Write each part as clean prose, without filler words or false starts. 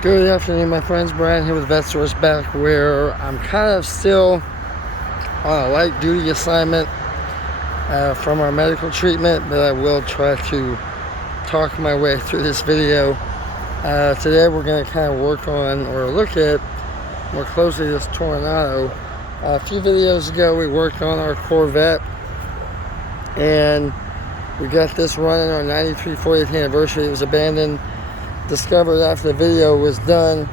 Good afternoon, my friends. Brian here with VetteSource, back where I'm kind of still on a light duty assignment from our medical treatment, but I will try to talk my way through this video. Today we're going to kind of work on or look at more closely this Toronado. A few videos ago we worked on our Corvette, and we got this running our 93 40th anniversary. It was abandoned. Discovered after the video was done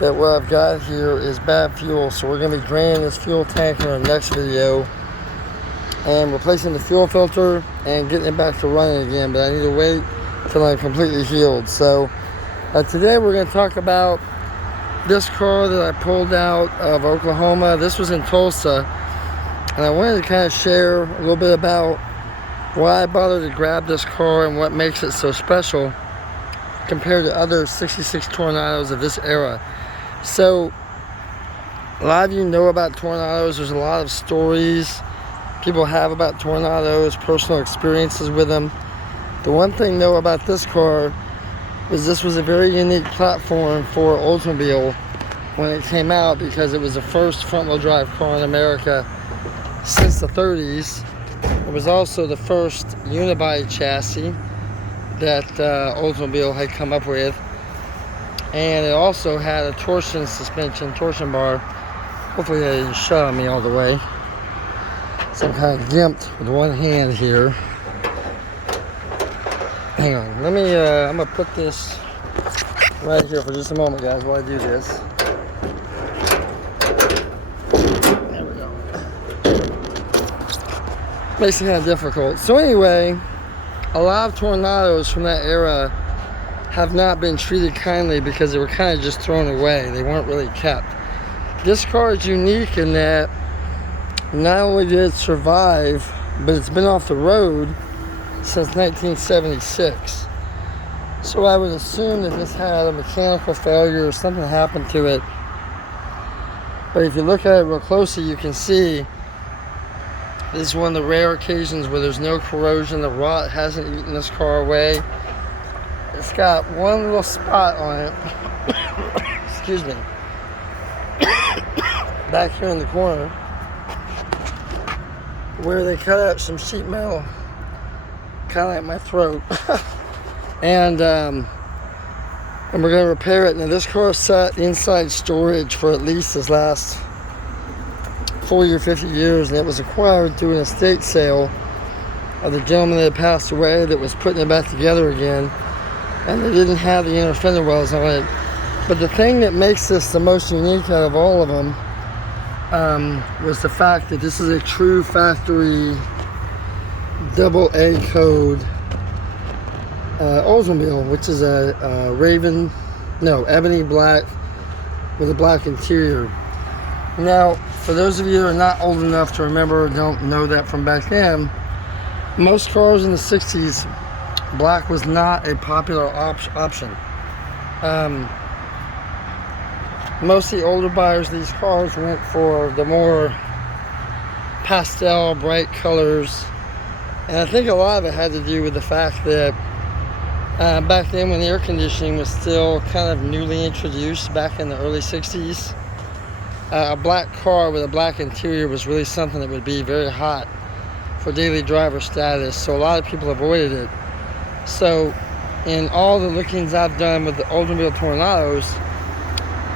that what I've got here is bad fuel, so we're going to be draining this fuel tank in our next video and replacing the fuel filter and getting it back to running again, but I need to wait until I'm completely healed. So today we're going to talk about this car that I pulled out of Oklahoma. This was in Tulsa, and I wanted to kind of share a little bit about why I bothered to grab this car and what makes it so special compared to other 66 Tornados of this era. So a lot of you know about Tornados. There's a lot of stories people have about Tornados, personal experiences with them. The one thing though about this car was this was a very unique platform for Oldsmobile when it came out, because it was the first front-wheel drive car in America since the 30s. It was also the first unibody chassis that Oldsmobile had come up with, and it also had a torsion bar. Hopefully that didn't shut on me all the way, so I'm kind of gimped with one hand here. Hang on, let me I'm gonna put this right here for just a moment, guys, while I do this. There we go. Makes it kind of difficult. So anyway, a lot of Tornados from that era have not been treated kindly because they were kind of just thrown away. They weren't really kept. This car is unique in that not only did it survive, but it's been off the road since 1976. So I would assume that this had a mechanical failure or something happened to it. But if you look at it real closely, you can see this is one of the rare occasions where there's no corrosion. The rot hasn't eaten this car away. It's got one little spot on it. Excuse me. Back here in the corner, where they cut out some sheet metal, kind of like my throat. and we're going to repair it. Now this car sat inside storage for at least this last 40 or 50 years, and it was acquired through an estate sale of the gentleman that had passed away that was putting it back together again, and they didn't have the inner fender wells on it. But the thing that makes this the most unique out of all of them was the fact that this is a true factory AA code Oldsmobile, which is a ebony black with a black interior. Now, for those of you that are not old enough to remember or don't know that from back then, most cars in the 60s, black was not a popular option. Most of the older buyers of these cars went for the more pastel, bright colors. And I think a lot of it had to do with the fact that back then, when air conditioning was still kind of newly introduced back in the early 60s, a black car with a black interior was really something that would be very hot for daily driver status, so a lot of people avoided it. So in all the lookings I've done with the Oldsmobile Tornados,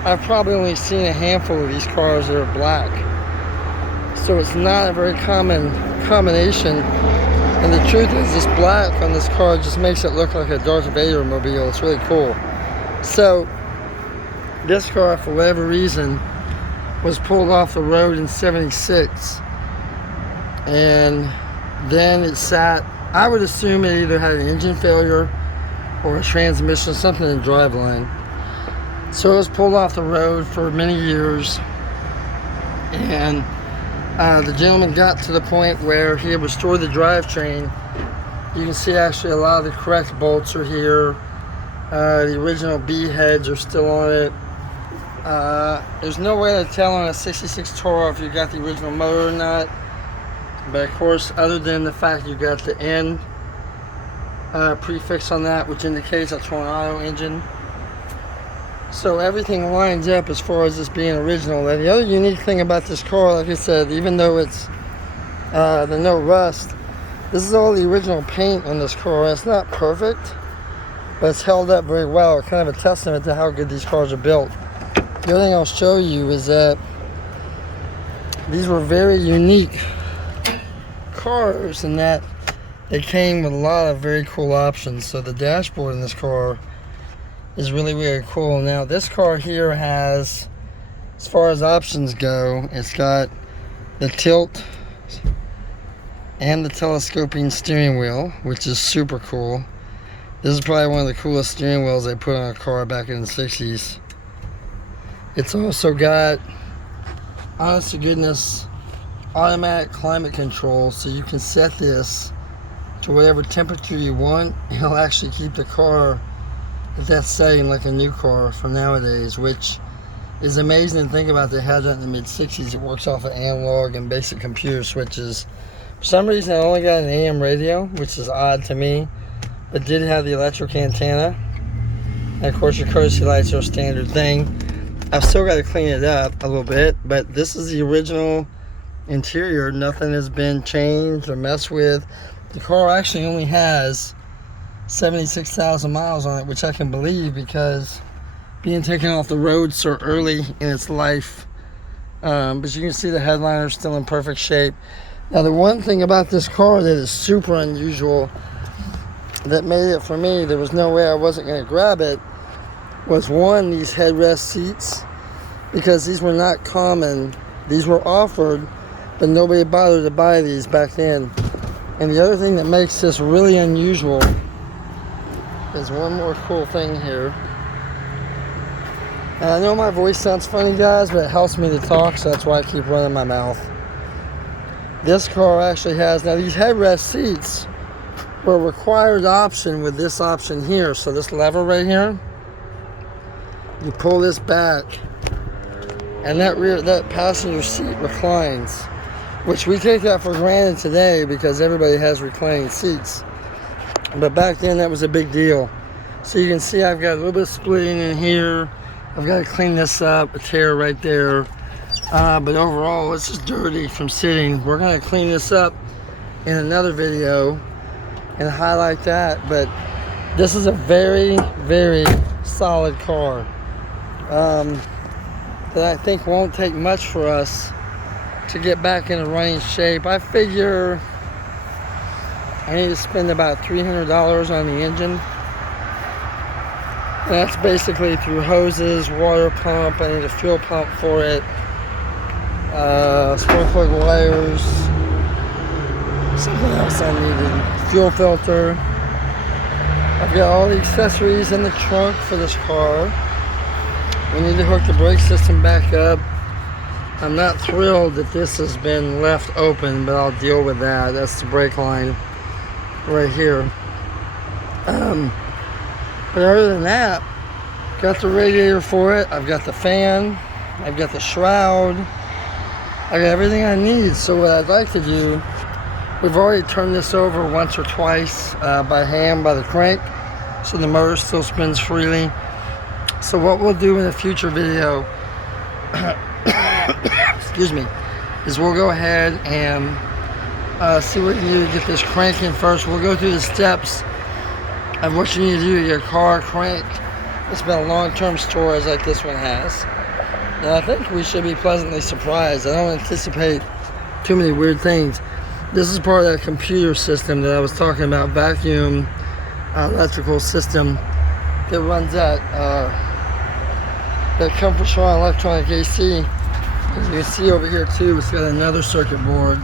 I've probably only seen a handful of these cars that are black. So it's not a very common combination, and the truth is this black on this car just makes it look like a Darth Vader mobile. It's really cool. So this car, for whatever reason, was pulled off the road in 76, and then it sat. I would assume it either had an engine failure or a transmission, something in the driveline. So it was pulled off the road for many years, and the gentleman got to the point where he had restored the drivetrain. You can see actually a lot of the correct bolts are here. The original B heads are still on it. There's no way to tell on a 66 Toro if you got the original motor or not. But of course, other than the fact you got the N prefix on that, which indicates a Toronado engine. So everything lines up as far as this being original. And the other unique thing about this car, like I said, even though it's the no rust, this is all the original paint on this car. It's not perfect, but it's held up very well. Kind of a testament to how good these cars are built. The other thing I'll show you is that these were very unique cars in that they came with a lot of very cool options. So the dashboard in this car is really, really cool. Now this car here has, as far as options go, it's got the tilt and the telescoping steering wheel, which is super cool. This is probably one of the coolest steering wheels they put on a car back in the 60s. It's also got, honest to goodness, automatic climate control, so you can set this to whatever temperature you want. It'll actually keep the car at that setting like a new car from nowadays, which is amazing to think about. They had that in the mid-60s. It works off of analog and basic computer switches. For some reason I only got an AM radio, which is odd to me, but did have the electric antenna. And of course your courtesy lights are a standard thing. I've still got to clean it up a little bit, but this is the original interior. Nothing has been changed or messed with. The car actually only has 76,000 miles on it, which I can believe because being taken off the road so early in its life. But you can see the headliner is still in perfect shape. Now the one thing about this car that is super unusual that made it for me, there was no way I wasn't going to grab it, was one, these headrest seats, because these were not common. These were offered, but nobody bothered to buy these back then. And the other thing that makes this really unusual is one more cool thing here. And I know my voice sounds funny, guys, but it helps me to talk, so that's why I keep running my mouth. This car actually has, now these headrest seats were a required option with this option here. So this lever right here, you pull this back, and that passenger seat reclines, which we take that for granted today because everybody has reclining seats. But back then that was a big deal. So you can see I've got a little bit of splitting in here. I've got to clean this up, a tear right there. But overall it's just dirty from sitting. We're going to clean this up in another video and highlight that. But this is a very, very solid car that I think won't take much for us to get back in a running shape. I figure I need to spend about $300 on the engine. And that's basically through hoses, water pump, I need a fuel pump for it, spark plug wires, something else I needed, fuel filter. I've got all the accessories in the trunk for this car. We need to hook the brake system back up. I'm not thrilled that this has been left open, but I'll deal with that. That's the brake line right here. But other than that, got the radiator for it. I've got the fan. I've got the shroud. I got everything I need. So what I'd like to do, we've already turned this over once or twice by hand, by the crank, so the motor still spins freely. So what we'll do in a future video, excuse me, is we'll go ahead and see what you need to get this cranking first. We'll go through the steps of what you need to do to get a car cranked. It's been a long-term storage like this one has. And I think we should be pleasantly surprised. I don't anticipate too many weird things. This is part of that computer system that I was talking about, vacuum electrical system that runs that Comfort Strong electronic AC. As you can see over here too, it's got another circuit board,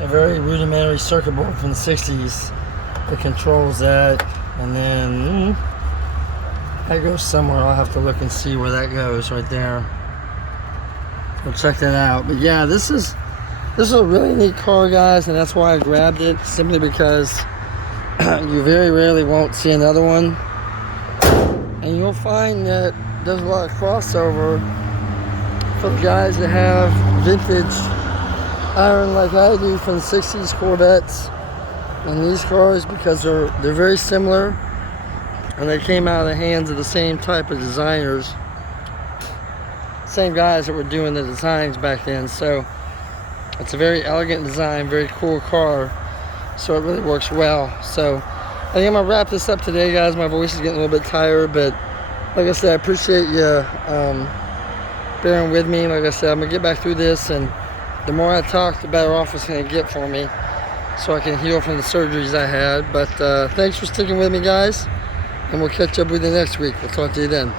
a very rudimentary circuit board from the 60s that controls that. And then that goes somewhere. I'll have to look and see where that goes right there. We'll check that out. But yeah, this is a really neat car, guys, and that's why I grabbed it, simply because you very rarely won't see another one. And you'll find that there's a lot of crossover for the guys that have vintage iron like I do from the 60s Corvettes and these cars, because they're very similar and they came out of the hands of the same type of designers. same guys that were doing the designs back then. So it's a very elegant design, very cool car. So it really works well. So I think I'm gonna wrap this up today, guys. My voice is getting a little bit tired, but like I said, I appreciate you bearing with me. Like I said, I'm gonna get back through this, and the more I talk, the better off it's gonna get for me, so I can heal from the surgeries I had. But thanks for sticking with me, guys, and we'll catch up with you next week. We'll talk to you then.